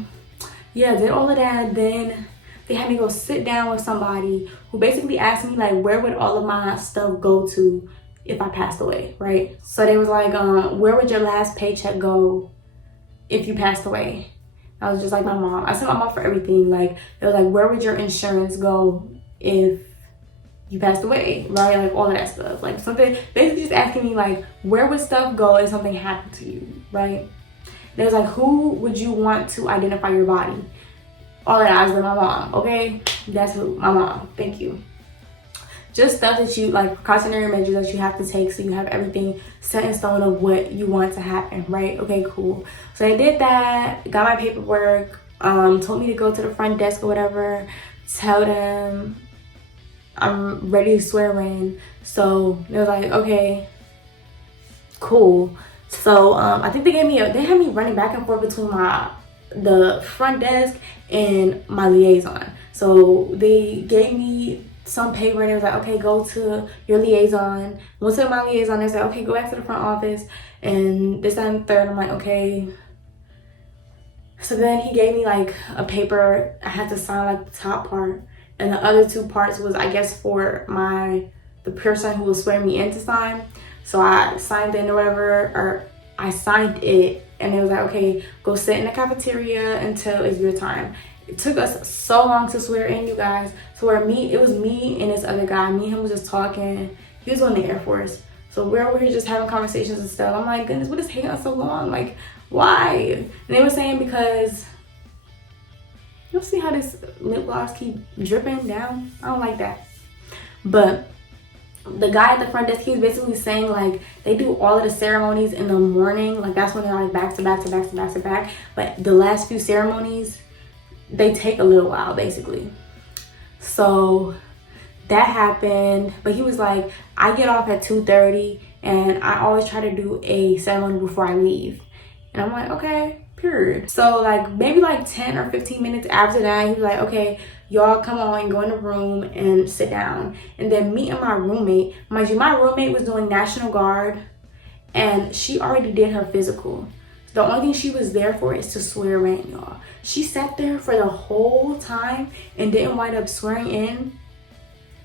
yeah, did all of that. Then they had me go sit down with somebody who basically asked me, like, where would all of my stuff go to if I passed away, right? So they was like, where would your last paycheck go if you passed away? I was just like, my mom. I sent my mom for everything. Like, it was like, where would your insurance go if you passed away, right? Like, all of that stuff. Like, something, basically just asking me, like, where would stuff go if something happened to you, right? And it was like, who would you want to identify your body? All of that. I was like, my mom, okay? That's who, my mom. Thank you. Just stuff that you, like, precautionary measures that you have to take so you have everything set in stone of what you want to happen, right? Okay, cool. So I did that, got my paperwork, told me to go to the front desk or whatever, tell them I'm ready to swear in. So they was like, okay, cool. So I think they had me running back and forth between the front desk and my liaison. So they gave me some paper and it was like, okay, go to your liaison. Went to my liaison, they said, okay, go back to the front office and this, that, and third. I'm like, okay. So then he gave me like a paper. I had to sign like the top part, and the other 2 parts was, I guess, for the person who will swear me in to sign. So I signed it or whatever, or I signed it, and it was like, okay, go sit in the cafeteria until it's your time. It took us so long to swear in, you guys. So it was me and this other guy. Me and him was just talking. He was on the Air Force. So we're over here just having conversations and stuff. I'm like, goodness, what is taking us so long? Like, why? And they were saying because, you'll see how this lip gloss keep dripping down. I don't like that. But the guy at the front desk, he was basically saying, like, they do all of the ceremonies in the morning. Like, that's when they're like back to back to back to back to back. But the last few ceremonies, they take a little while, basically. So that happened, but he was like, I get off at 2:30 and I always try to do a ceremony before I leave. And I'm like, okay, period. So like maybe like 10 or 15 minutes after that, he was like, okay, y'all come on and go in the room and sit down. And then me and my roommate, mind you, my roommate was doing National Guard and she already did her physical. So The only thing she was there for is to swear in, y'all. She sat there for the whole time and didn't wind up swearing in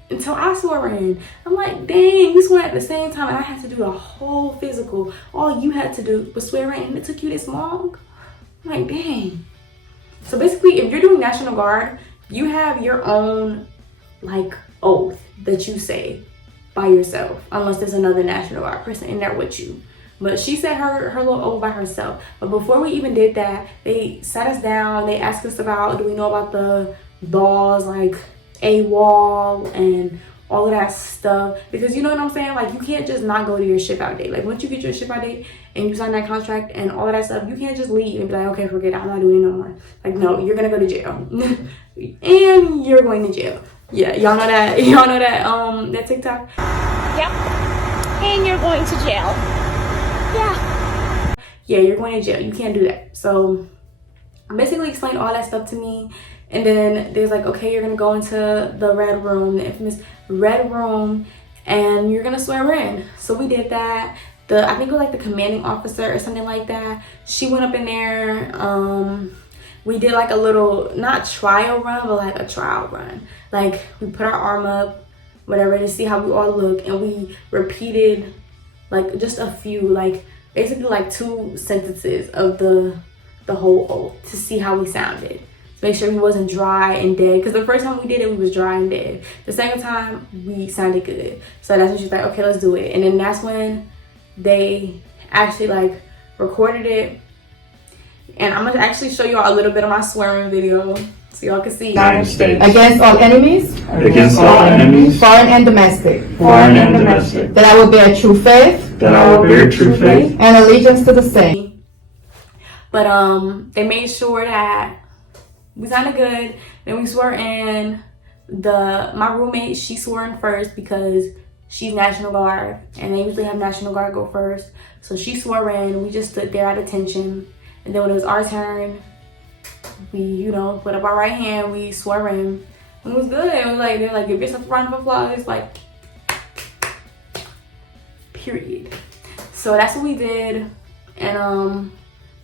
until I swore in. I'm like, dang, we swore at the same time and I had to do the whole physical. All you had to do was swear in and it took you this long? I'm like, dang. So basically, if you're doing National Guard, you have your own like oath that you say by yourself, unless there's another National Guard person in there with you. But she said her little oath by herself. But before we even did that, they sat us down. They asked us about, do we know about the laws like AWOL and all of that stuff? Because you know what I'm saying? Like, you can't just not go to your ship out date. Like, once you get your ship out date and you sign that contract and all of that stuff, you can't just leave and be like, okay, forget it, I'm not doing it no more. Like, no, you're gonna go to jail. And you're going to jail. Yeah, y'all know that. Y'all know that that TikTok? Yep. And you're going to jail. Yeah. Yeah, you're going to jail. You can't do that. So basically explained all that stuff to me. And then there's like, okay, you're gonna go into the red room, the infamous red room, and you're gonna swear in. So we did that. I think it was like the commanding officer or something like that. She went up in there. We did like a little, not trial run, but like a trial run. Like, we put our arm up, whatever, to see how we all look, and we repeated like just a few, like basically like 2 sentences of the whole oath to see how we sounded. To make sure we wasn't dry and dead. Because the first time we did it, we was dry and dead. The second time, we sounded good. So that's when she's like, okay, let's do it. And then that's when they actually like recorded it. And I'm gonna actually show y'all a little bit of my swearing video so y'all can see. United States. Against all enemies, Against all enemies, foreign and domestic, foreign and domestic. that I will bear true faith That I will bear true faith and allegiance to the same. But they made sure that we sounded good. Then we swore in. My roommate, she swore in first because she's National Guard, and they usually have National Guard go first. So she swore in. We just stood there at attention. And then when it was our turn, we, you know, put up our right hand, we swore in. And it was good. It was like, they're like, give yourself a round of applause. Like, period. So that's what we did. And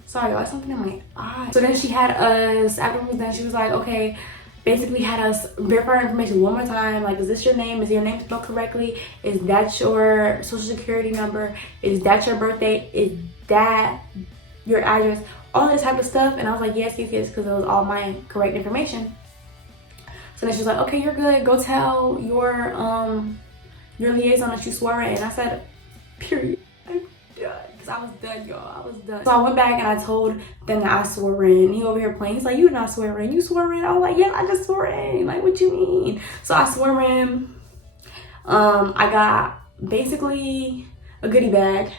sorry, y'all, something in my eye. So then she had us, after we was done, she was like, okay, basically had us verify our information one more time. Like, is this your name? Is your name spelled correctly? Is that your social security number? Is that your birthday? Is that your address? All this type of stuff. And I was like, yes, because it was all my correct information. So then she was like, okay, you're good. Go tell your liaison that you swore in. And I said, period. I'm done. Because I was done, y'all. I was done. So I went back and I told them that I swore in. He over here playing. He's like, you did not swear in. You swore in. I was like, yeah, I just swore in. Like, what you mean? So I swore in. I got basically a goodie bag.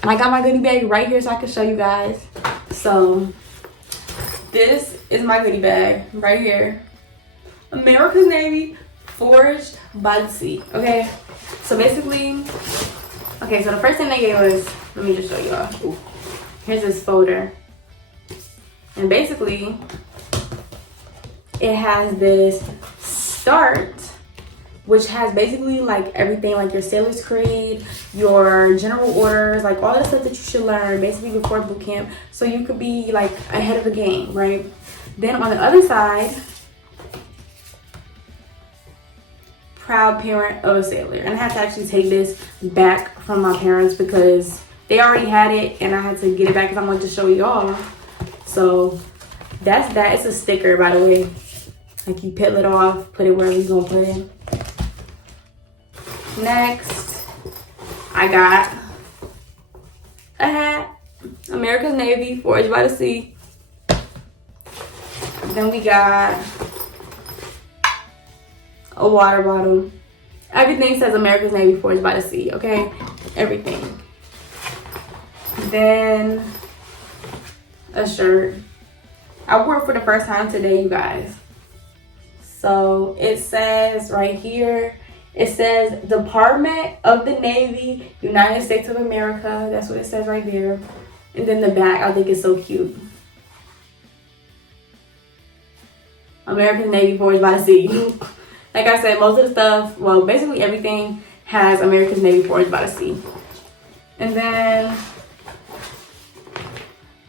And I got my goodie bag right here so I can show you guys. So this is my goodie bag right here. America's Navy, forged by the sea. Okay, so basically, okay, so the first thing they gave us, let me just show y'all. Here's this folder. And basically, it has this start, which has basically like everything, like your sailor's creed, your general orders, like all the stuff that you should learn basically before boot camp, so you could be like ahead of the game, right? Then on the other side, proud parent of a sailor. And I had to actually take this back from my parents because they already had it and I had to get it back because I wanted to show y'all. So that's that. It's a sticker, by the way. Like, you peel it off, put it wherever you're gonna put it. Next, I got a hat, America's Navy, forged by the sea. Then we got a water bottle. Everything says America's Navy, forged by the sea, okay? Everything. Then a shirt. I wore it for the first time today, you guys. So it says right here, it says Department of the Navy, United States of America. That's what it says right there. And then the back, I think it's so cute. American Navy, forged by the sea. Like I said, most of the stuff, well, basically everything has American Navy, forged by the sea. And then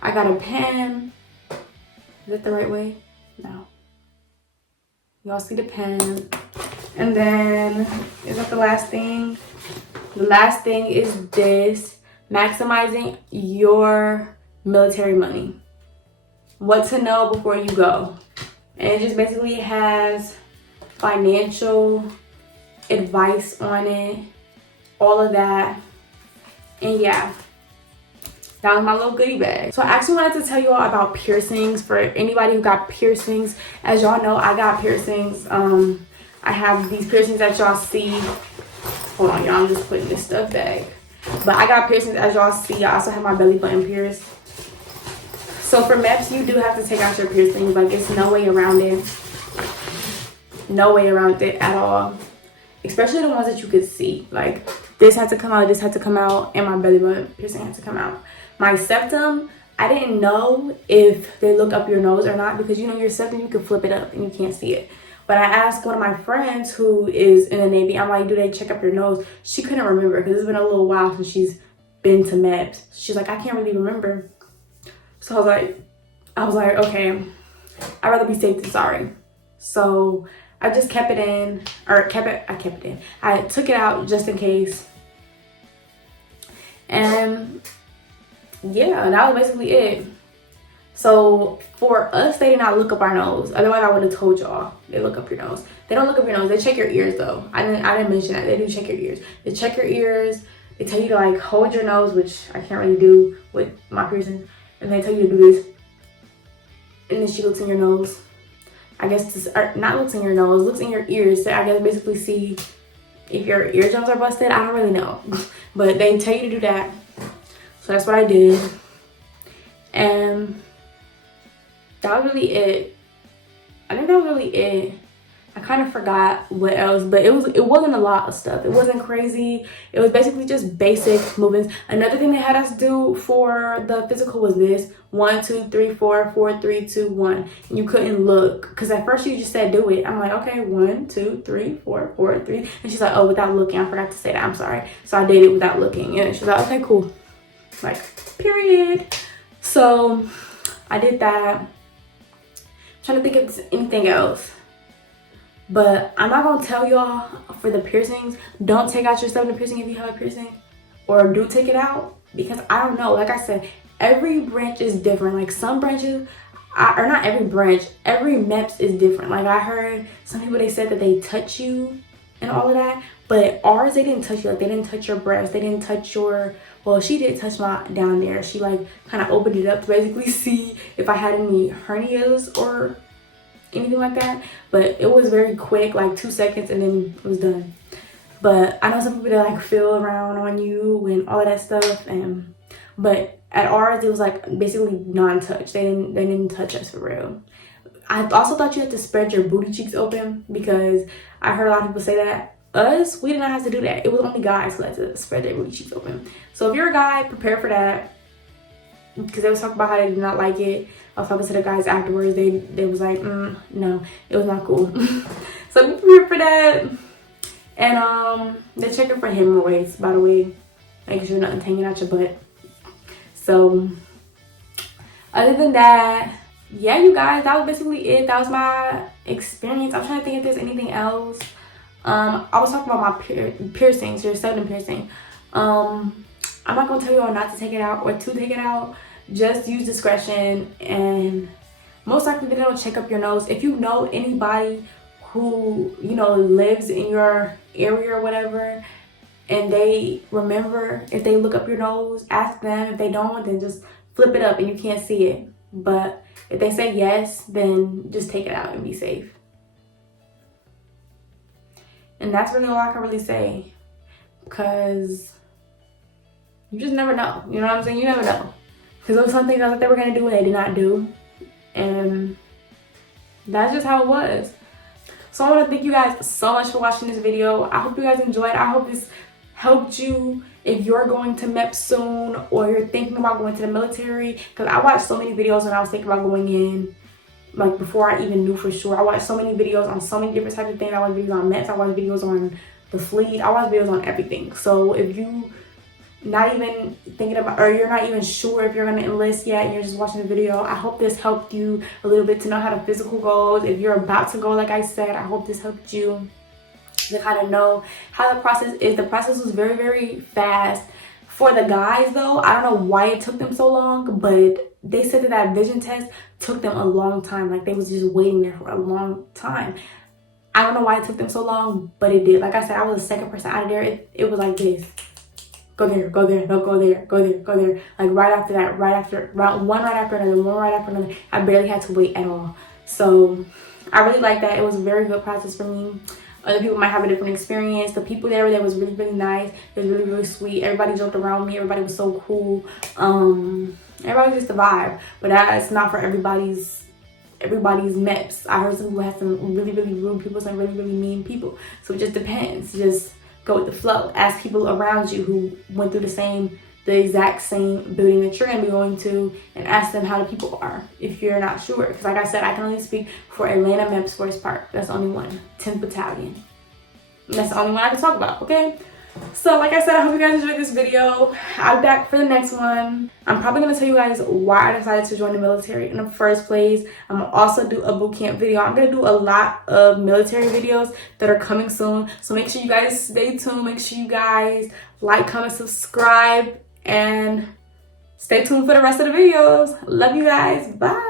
I I got a pen. Is that the right way? No. Y'all see the pen. And then, is that the last thing? The last thing is this. Maximizing your military money. What to know before you go. And it just basically has financial advice on it. All of that. And yeah. That was my little goodie bag. So I actually wanted to tell you all about piercings for anybody who got piercings. As y'all know, I got piercings. I have these piercings that y'all see. Hold on, y'all. I'm just putting this stuff back. But I got piercings as y'all see. I also have my belly button pierced. So for MEPS, you do have to take out your piercings. Like, it's no way around it. No way around it at all. Especially the ones that you could see. Like, this had to come out, this had to come out, and my belly button piercing had to come out. My septum, I didn't know if they look up your nose or not, because you know your septum, you can flip it up and you can't see it. But I asked one of my friends who is in the Navy, I'm like, do they check up your nose? She couldn't remember because it's been a little while since she's been to MEPS. She's like, I can't really remember. So I was like, okay, I'd rather be safe than sorry. So I just kept it in, or I kept it in. I took it out just in case. And yeah, that was basically it. So for us, they did not look up our nose. Otherwise, I would have told y'all. They look up your nose. They don't look up your nose. They check your ears though. I didn't mention that. They do check your ears. They check your ears. They tell you to like hold your nose, which I can't really do with my piercing. And they tell you to do this. And then she looks in your nose. I guess not looks in your nose, looks in your ears. So I guess basically see if your eardrums are busted. I don't really know. But they tell you to do that. So that's what I did. And that was really it. I think that was really it. I kind of forgot what else, but it wasn't a lot of stuff. It wasn't crazy. It was basically just basic movements. Another thing they had us do for the physical was this: 1, 2, 3, 4, 4, 3, 2, 1. And you couldn't look, because at first you just said do it. I'm like, okay, 1, 2, 3, 4, 4, 3. And she's like, oh, without looking. I forgot to say that. I'm sorry. So I did it without looking. And she's like, okay, cool. Like, period. So I did that. I'm trying to think if there's anything else. But I'm not gonna tell y'all for the piercings, don't take out your septum piercing if you have a piercing, or do take it out, because I don't know. Like I said, every branch is different. Like some branches, or not every branch, every MEPS is different. Like I heard some people, they said that they touch you and all of that, but ours, they didn't touch you. Like they didn't touch your breast, they didn't touch your, well, she did touch my down there. She like kind of opened it up to basically see if I had any hernias or anything like that. But it was very quick, like 2 seconds, and then it was done. But I know some people that like feel around on you and all of that stuff, and but at ours it was like basically non-touch. They didn't touch us for real. I also thought you had to spread your booty cheeks open, because I heard a lot of people say that. Us, we did not have to do that. It was only guys who had to spread their booty cheeks open. So if you're a guy, prepare for that, because they was talking about how they did not like it. I was talking to the guys afterwards. They was like, no, it was not cool. So be prepared for that. And they're checking for hemorrhoids, by the way, making sure nothing's hanging out your butt. So other than that, yeah, you guys, that was basically it. That was my experience. I'm trying to think if there's anything else. I was talking about my piercings, your septum piercing. I'm not gonna tell you all not to take it out or to take it out. Just use discretion, and most likely they're gonna check up your nose. If you know anybody who, you know, lives in your area or whatever, and they remember, if they look up your nose, ask them. If they don't, then just flip it up and you can't see it. But if they say yes, then just take it out and be safe. And that's really all I can really say, because you just never know. You know what I'm saying? You never know. Because there was some things I thought they were going to do and they did not do. And that's just how it was. So I want to thank you guys so much for watching this video. I hope you guys enjoyed. I hope this helped you if you're going to MEPS soon, or you're thinking about going to the military. Because I watched so many videos when I was thinking about going in, like before I even knew for sure. I watched so many videos on so many different types of things. I watched videos on MEPS. I watched videos on the fleet. I watched videos on everything. So if you not even thinking about, or you're not even sure if you're going to enlist yet and you're just watching the video, I hope this helped you a little bit to know how the physical goes. If you're about to go, like I said, I hope this helped you to kind of know how the process is. The process was very, very fast. For the guys though, I don't know why it took them so long, but they said that vision test took them a long time. Like they was just waiting there for a long time. I don't know why it took them so long, but it did. Like I said, I was the second person out of there. It was like this. Go there, go there, no, go there, go there, go there. Like right after that, right after one right after another, one right after another. I barely had to wait at all. So I really like that. It was a very good process for me. Other people might have a different experience. The people there was really, really nice. It was really, really sweet. Everybody joked around me. Everybody was so cool. Everybody was just a vibe. But that's not for everybody's MEPS. I heard some people had some really, really rude people, some really, really mean people. So it just depends. Just go with the flow. Ask people around you who went through the exact same building that you're going to be going to, and ask them how the people are if you're not sure. Because like I said, I can only speak for Atlanta MEPS Forest Park. That's the only one. 10th Battalion. And that's the only one I can talk about, okay? So like I said, I hope you guys enjoyed this video. I'll be back for the next one. I'm probably going to tell you guys why I decided to join the military in the first place. I'm going to also do a boot camp video. I'm going to do a lot of military videos that are coming soon. So make sure you guys stay tuned. Make sure you guys like, comment, subscribe, and stay tuned for the rest of the videos. Love you guys. Bye.